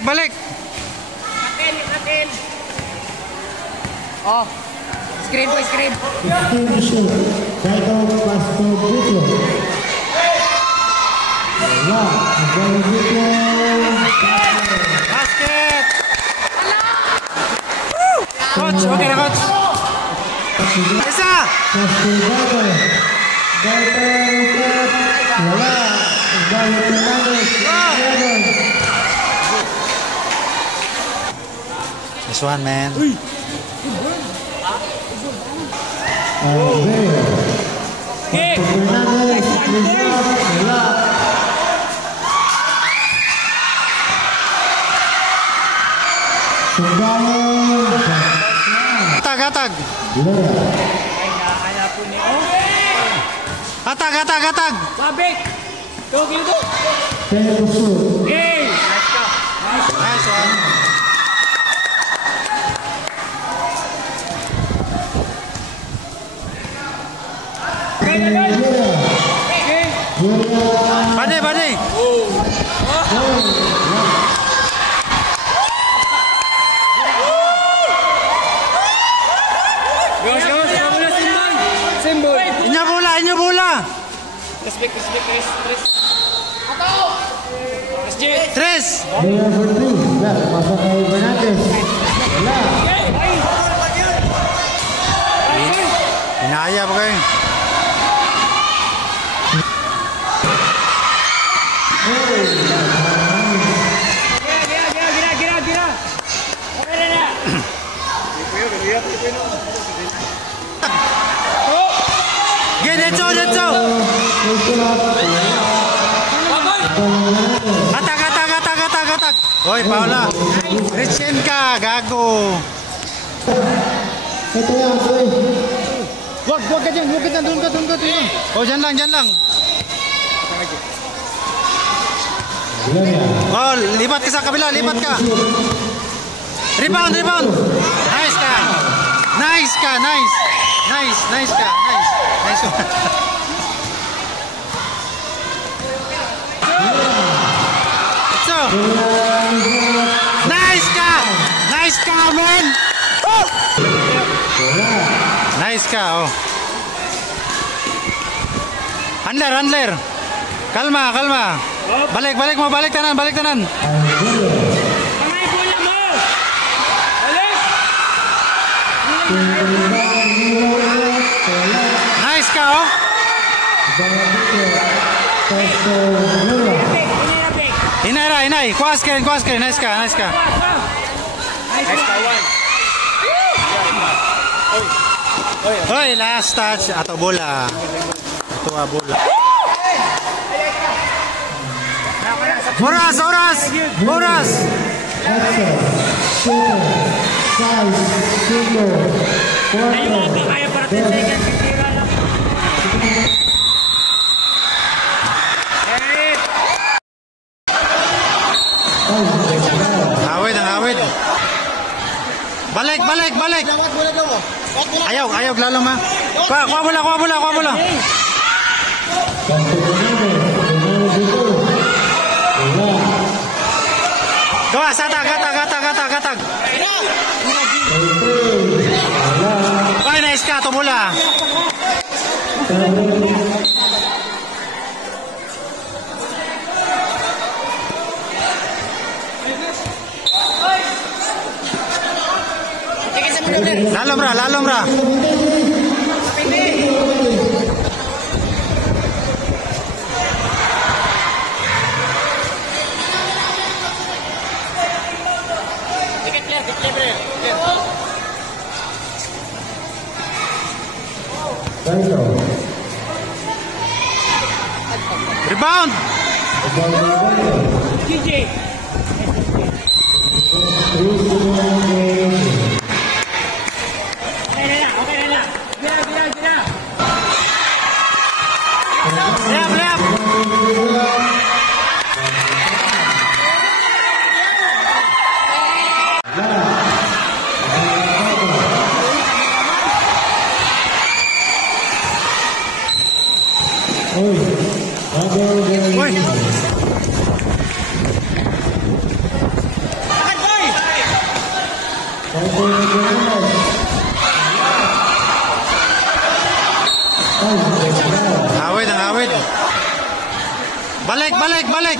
Balik. Natin. Oh. Screen. Basket. Coach, okay na coach. Isa. This one, man. Atag. Atag. Babik. Tugil ko. Hey. Nice one. Bade. Simbol. Inyo bola. Respect. Atau. Tres. Inaya pa kayo. Gira. Detso. Atag. Hoy, Paula. Christian ka, gago. Wag ka dyan, doon ka. Oh, dyan lang. Oh, lipat ka sa kabila, Rebound. Nice ka. Nice one. So, nice ka, man. Oh! Nice ka, oh. Handler. Kalma. Balik tanan. Kamay bola mo. Balik. Nice ka, oh. Inay. Kuas ka. Nice ka. Nice ka, one. Hoy, last touch atau bola. Oras. Ayo apa kaya parating sa ikan tira lang. Awit. Balik. Ayaw lalo ma. Kuha bola. Gawa, gatag. Ay, nice ka, ito bola. Lalom ra. Rebound! GG. Okay na lang. Gila. Left! Uy! Awit. Balik!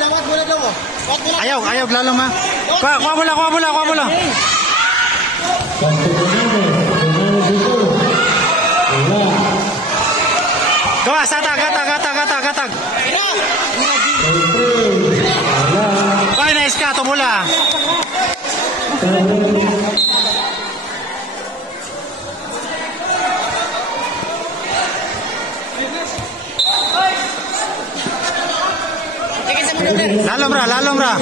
Ayaw, lalo ma. Kuha bola. Gawa, gatag. Ay, nice ka, to bola. Lalom ra.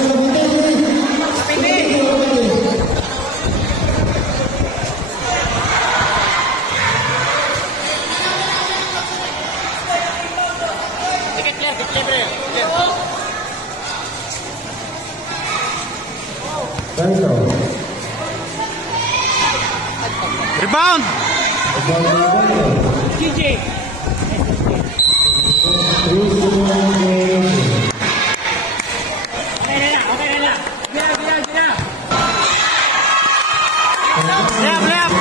Rebound! GG. Okay na lang. Gila. Left!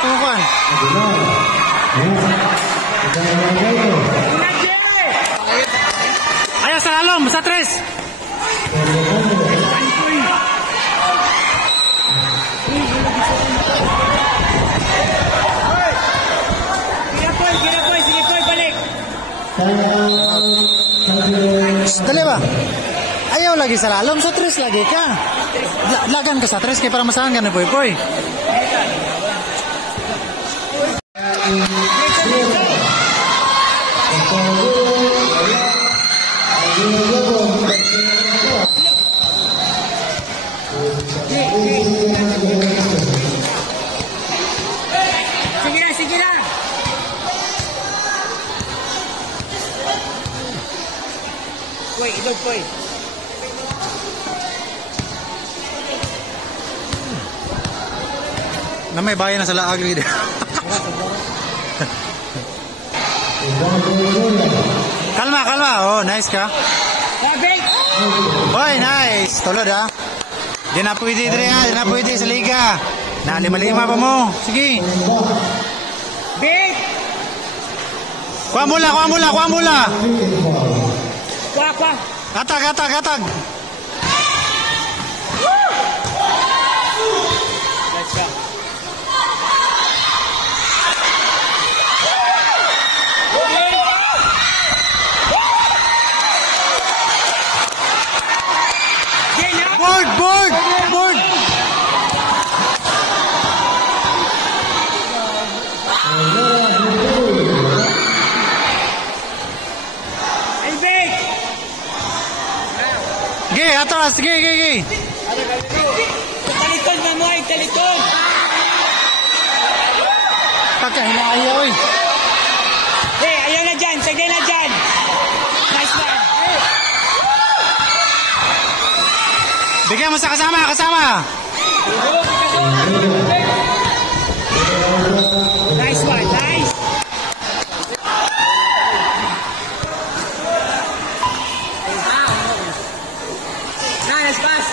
Tukan. Ayo sa lalom, sa tres. Sige, balik. Dali ba? Ayaw lagi sa lalom, sa tres lagi ka. Lagan ka sa tres kaya para masahan ka na poy. Sige na. Idog. Na may bayan na sa laag rin. Kalma. Oh, nice ka. Sabik. Oy, nice. Tulod ha. Di na pwede sa liga. Na lima pa mo. Sige. Big. Kuha mula. Kwa. Gatag. Let's go. Board. Atras, sige. Talikod. Hinahaya, oy. Ayaw na dyan. Sige na dyan. Nice one. Bigyan mo sa kasama. Nice one. Nice. Nice pass.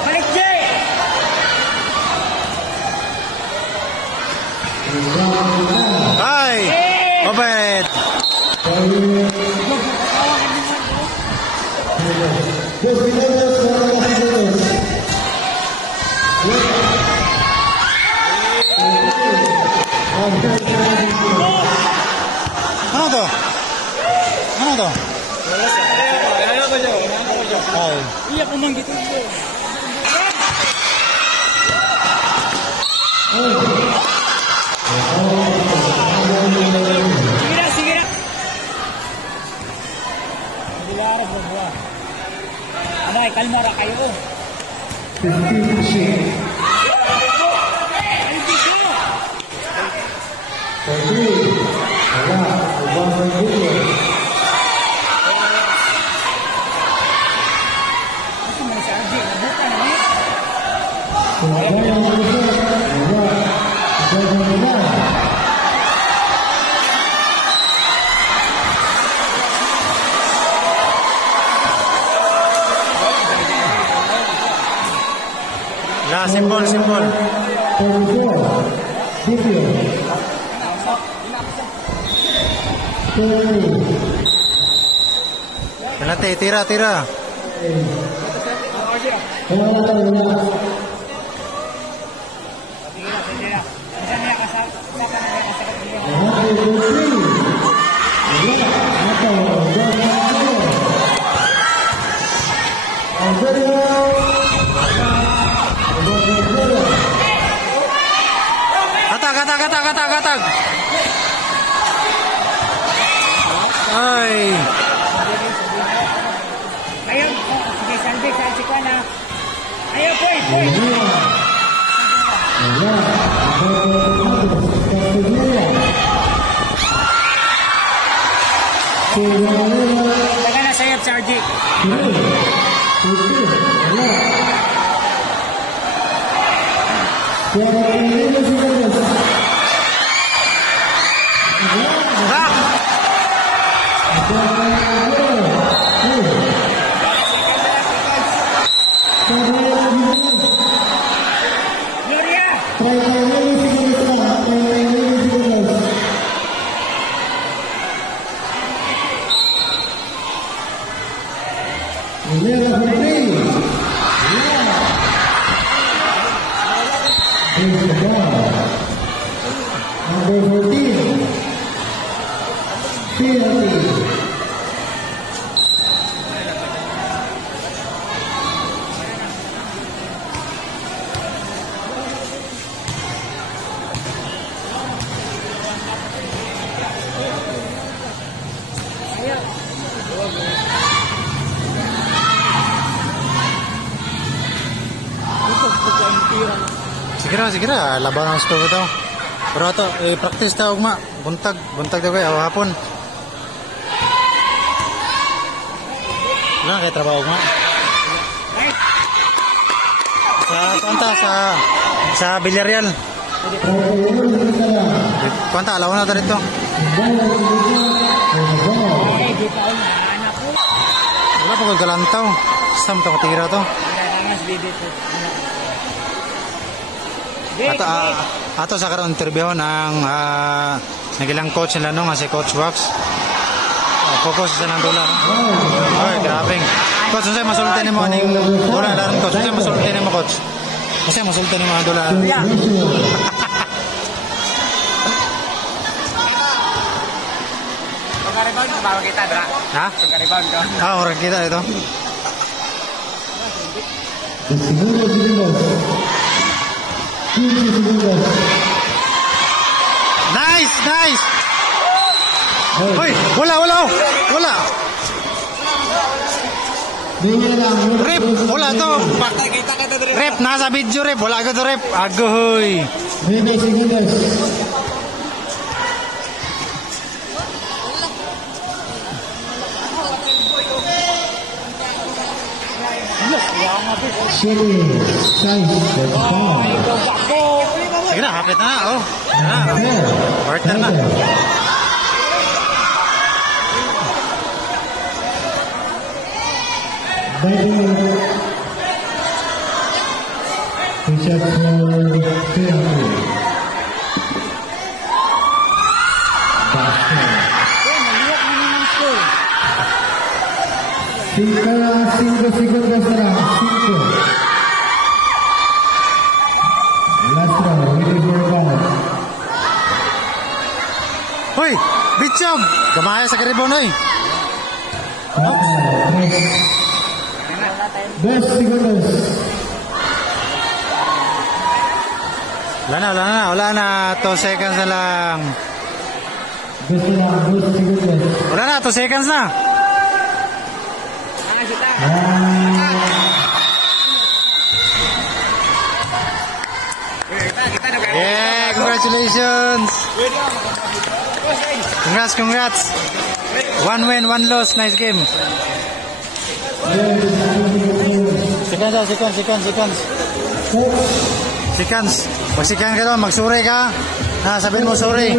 Balik Jay. Ay! Obed! to? Ay. Iya ko man gitu. Sige na. Dilarap mo ba? Ano, kalma ra kayo. 15%. Wala, ubang gulo. La, simbol. Penalti, tira. Katag. Ay. Ayo, sige, salve, salve ko na. Ayo, point. Taga na sayap, Sarji. Sige na, laban ang score ito. Pero ito, practice ta ugma, buntag daw kayo, hapon. Wala kayo trabaho ugma. Sa Villarreal. Kuanta, alaw na dito. Wala pa galantaw. Sam to matira to. Ato sa karon interview ng nagilang coach nila no nga si Coach Wax. Focus sa nang dula. Ay, grabe. Coach, unsay masulti nimo aning dula daron coach? Unsay masulti nimo coach? Unsay masulti nimo ang dula? Pag-rebound ka ba kita, dra? Ha? Pag-rebound ka. Orang kita itu. Nice. Hoy, wala. Rep, wala to. Rep, nasa video rep, wala ka to rep. Agoy. 20 segundos. Sige na, hapit na. Oh. Partner na. Cinco segundos será. 5. Last round. Ready for ball. Hoy, bitchog. Gamaya sa karibon, oy. 2 segundos. Wala na. 2 seconds na lang. 2 segundos. Wala na, 2 seconds na. Yeah, congratulations. Congrats. 1 win, 1 loss. Nice game. Seconds. Pag second ka doon, magsuri ka. Sabihin mo sorry.